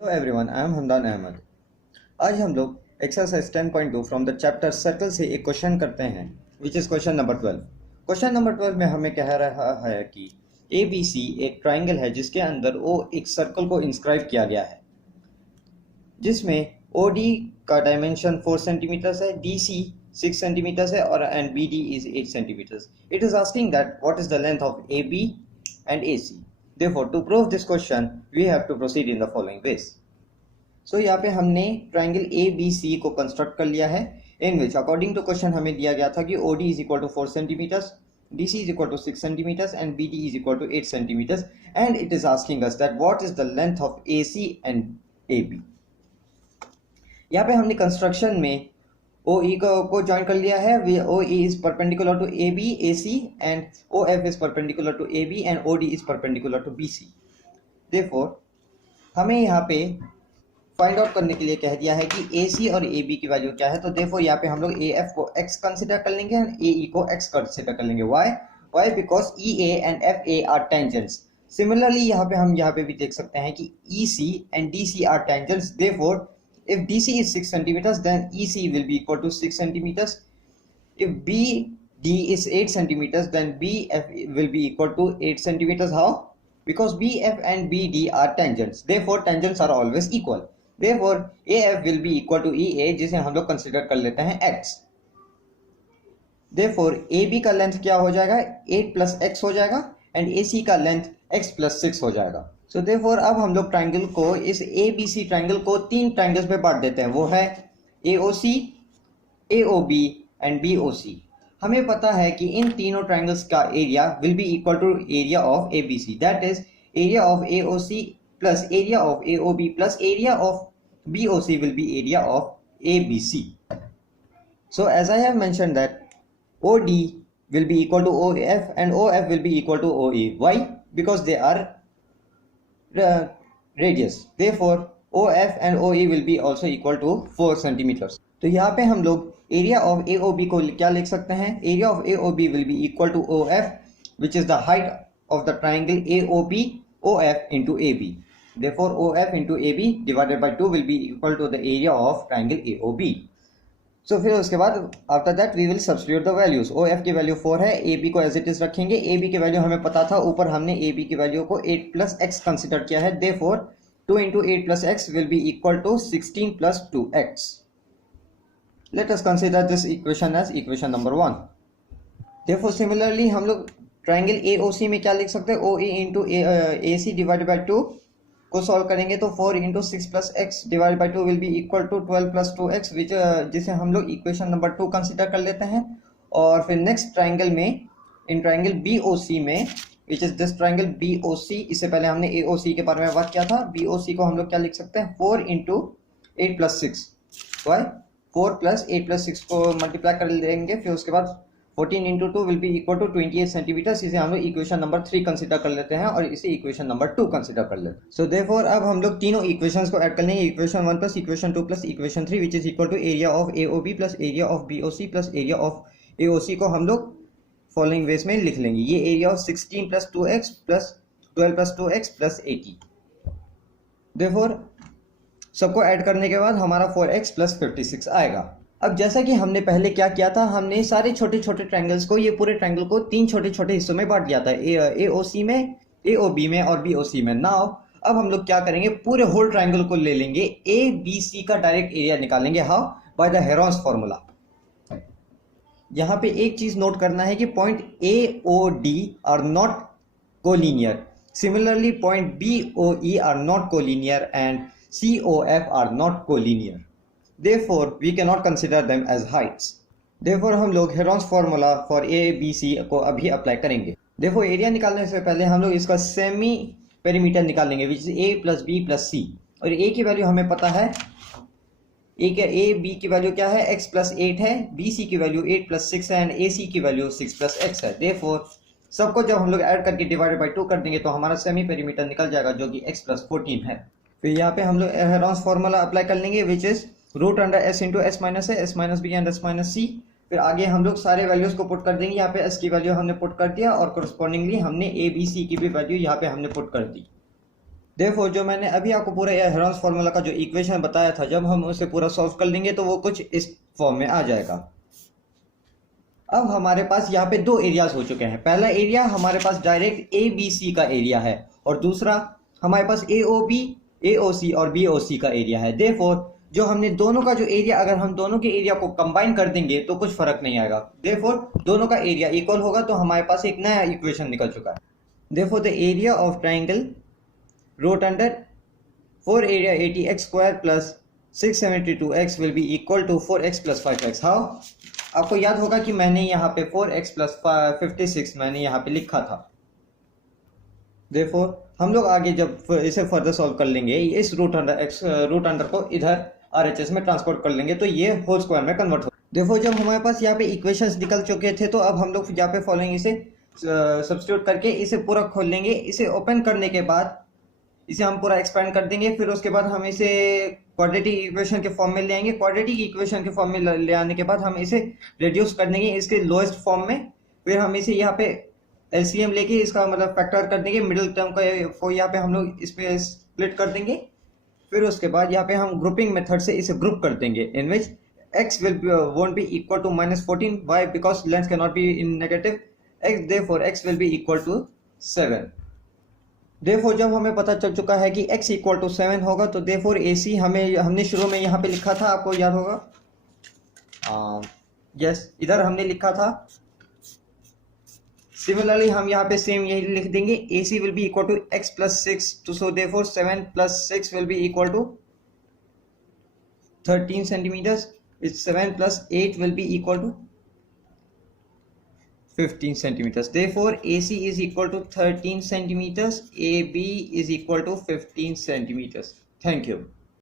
Hello everyone, I am Hamdan Ahmed. आज हम लोग exercise 10.2 from the chapter circle से एक क्वेश्चन करते हैं which is question number 12। Question number 12 में हमें कह रहा है कि ए बी सी एक ट्राइंगल है जिसके अंदर ओ एक सर्कल को इंस्क्राइब किया गया है, जिसमें ओ डी का डायमेंशन 4 सेंटीमीटर्स है, डी सी 6 सेंटीमीटर्स है और and B D is 8 centimetres. It is asking that what is the length of A B and A C. Therefore, to prove this question, we have to proceed in the following ways. So यहाँ पे हमने triangle A B C को construct कर लिया है, in which according to question हमें दिया गया था कि O D is equal to 4 centimetres, D C is equal to 6 centimetres and B D is equal to 8 centimetres, and it is asking us that what is the length of A C and A B. यहाँ पे हमने construction में ओ ई को join कर लिया है। O E is perpendicular to A B A C and O F is perpendicular to A B and O D is perpendicular to B C. Therefore हमें यहाँ पे फाइंड आउट करने के लिए कह दिया है कि ए सी और ए बी की वैल्यू क्या है। तो देयरफॉर यहाँ पे हम लोग ए एफ को एक्स कंसिडर कर लेंगे एंड ए ई को एक्स कंसिडर कर लेंगे। Why because E A and F A R tangents. Similarly यहाँ पे हम यहाँ पे भी देख सकते हैं कि E C and D C are tangents. Therefore if DC is 6 centimeters, then EC will be equal to 6 centimeters. If BD is 8 centimeters, then BF will be equal to 8 centimeters. How? Because BF and BD are tangents. Therefore, tangents are always equal. Therefore, AF will be equal to EA, जिसे हम लोग consider कर लेते हैं X. Therefore, AB का length क्या हो जाएगा? 8 plus X हो जाएगा and AC का लेंथ X plus 6 हो जाएगा। सो देयरफॉर अब हम लोग ट्राइंगल को, इस ए बी सी ट्राइंगल को तीन ट्राइंगल्स में बांट देते हैं। वो है A O C, A O B and B O C. हमें पता है कि इन तीनों ट्राइंगल्स का area will be equal to area of A B C, that is area of A O C plus area of A O B plus area of B O C will be area of A B C. So as I have mention that O D will be equal to OF and OF will be equal to OE. Why? Because they are radius. Therefore, OF and OE will be also equal to 4 centimeters. तो यहाँ पे हम लोग area of AOB को क्या लिख सकते हैं? Area of AOB will be equal to OF, which is the height of the triangle AOB OF into AB. Therefore, OF into AB divided by 2 will be equal to the area of triangle AOB. So फिर उसके बाद after that we will substitute the values. O F की value 4 है, A B को as it is रखेंगे। A B की value हमें पता था, ऊपर हमने ए बी की वैल्यू को 8 प्लस एक्स कंसिडर किया है। Therefore 2 into 8 plus x will be equal to 16 plus 2x। Let us consider this equation as equation number 1। Therefore similarly हम लोग ट्राइंगल ए ओ सी में क्या लिख सकते हैं? O A into A C divided by 2 को solve करेंगे तो 4 into 6 plus X divide by 2 will be equal to 12 plus 2x, which जिसे हम लोग इक्वेशन नंबर 2 कंसिडर कर लेते हैं। और फिर नेक्स्ट ट्राइंगल में, in triangle B O C में, which is this triangle B O C, इससे पहले हमने ए ओ सी के बारे में बात किया था। बी ओ सी को हम लोग क्या लिख सकते हैं? 4 into 8 plus 6। Why? 4 plus 8 plus 6 को मल्टीप्लाई कर लेंगे, फिर उसके बाद 14 into 2 will be equal to 28 centimetres. इसे हम लोग इक्वेशन नंबर 3 कंसिडर कर लेते हैं और इसे इक्वेशन नंबर 2 कंसिडर कर लेते हैं। सो देयरफॉर अब हम लोग तीनों इक्वेशंस को ऐड कर लेंगे, equation 1 plus equation 2 plus equation 3, which is equal to area of A O B plus area of B O C plus area of A O C को हम लोग फॉलोइंग वेज में लिख लेंगे। ये area of 16 plus 2x plus 12 plus 2x plus 80। Therefore सबको add करने के बाद हमारा 4x प्लस 56 आएगा। अब जैसा कि हमने पहले क्या किया था, हमने सारे छोटे छोटे ट्रायंगल्स को, ये पूरे ट्रायंगल को 3 छोटे छोटे हिस्सों में बांट दिया था, ए ओ सी में, ए ओ बी में और बी ओ सी में। नाउ अब हम लोग क्या करेंगे? पूरे होल ट्रायंगल को ले लेंगे, ए बी सी का डायरेक्ट एरिया निकालेंगे। How? By the Heron's formula. यहाँ पे एक चीज नोट करना है कि point A O D are not collinear, similarly point B O E are not collinear and C O F are not collinear. Therefore, we cannot consider them as heights. Therefore, हम लोग Heron's formula for A B C को अभी apply करेंगे। देखो, area निकालने से पहले हम लोग इसका सेमी पेरीमीटर निकालेंगे, which is A plus B plus C. और ए की वैल्यू हमें पता है, ए बी की वैल्यू क्या है? x प्लस 8 है, बी सी की वैल्यू 8 प्लस 6 है एंड ए सी की वैल्यू 6 प्लस x है। देयरफॉर सबको जब हम लोग ऐड करके डिवाइडेड बाई 2 कर देंगे तो हमारा सेमी पेरीमीटर निकल जाएगा, जो कि x प्लस 14 है। फिर यहाँ पे हम लोग हेरोन्स फॉर्मूला अप्लाई कर लेंगे, which is root under S into S minus है, S minus B and S minus C. फिर आगे हम लोग सारे वैल्यूज को पुट कर देंगे। यहाँ पे एस की वैल्यू हमने पुट कर दिया और कोरस्पॉन्डिंगली हमने ए बी सी की भी वैल्यू यहाँ पे हमने पुट कर दी। देखो जो मैंने अभी आपको पूरा हेरोन्स फार्मूला का जो इक्वेशन बताया था, जब हम उसे पूरा सॉल्व कर लेंगे तो वो कुछ इस फॉर्म में आ जाएगा। अब हमारे पास यहाँ पे दो एरियाज हो चुके हैं। पहला एरिया हमारे पास डायरेक्ट ए बी सी का एरिया है और दूसरा हमारे पास ए ओ बी, ए ओ सी और बी ओ सी का एरिया है। देयरफॉर जो हमने दोनों का जो एरिया, अगर हम दोनों के एरिया को कंबाइन कर देंगे तो कुछ फर्क नहीं आएगा। देयरफॉर दोनों का एरिया इक्वल होगा, तो हमारे पास एक नया इक्वेशन निकल चुका है। Therefore the area of triangle root under 4 area 80x square plus 672x will be equal to 4x plus 5x. How? आपको याद होगा कि मैंने यहाँ पे 4x plus 56 मैंने यहाँ पे लिखा था। Therefore हम लोग आगे जब इसे फर्दर सॉल्व कर लेंगे, इस रूट अंडर को इधर RHS में ट्रांसपोर्ट कर लेंगे तो ये होल स्क्वायर में कन्वर्ट हो। देखो जब हमारे पास यहाँ पे इक्वेशंस निकल चुके थे, तो अब हम लोग यहाँ पे फॉलोइंग इसे सब्स्टिट्यूट करके इसे पूरा खोल लेंगे। इसे ओपन करने के बाद इसे हम पूरा एक्सपेंड कर देंगे। फिर उसके बाद हम इसे क्वाड्रेटिक इक्वेशन के फॉर्म में ले आएंगे। क्वाड्रेटिक इक्वेशन के फॉर्म में ले आने के बाद हम इसे रिड्यूस कर देंगे इसके लोएस्ट फॉर्म में। फिर हम इसे यहाँ पे एलसीएम लेके इसका मतलब फैक्टर कर देंगे, मिडिल टर्म का यहाँ पे हम लोग इस पे स्प्लिट कर देंगे। फिर उसके बाद यहाँ पे हम ग्रुपिंग मेथड से इसे ग्रुप कर देंगे, इन विच x won't be equal to -14. Why? Because length cannot be in negative. Therefore x will be equal to 7. Therefore जब हमें पता चल चुका है कि x इक्वल टू 7 होगा, तो देयरफॉर AC हमने शुरू में यहाँ पे लिखा था, आपको याद होगा। यस, इधर हमने लिखा था। सिमिलरली हम यहाँ पे सेम यही लिख देंगे, AC will be equal to x plus 6, तो so therefore 7 plus 6 will be equal to 13 centimetres. 7 plus 8 will be equal to 15 centimeters. Therefore, AC is equal to 13 centimeters. AB is equal to 15 centimeters. Thank you.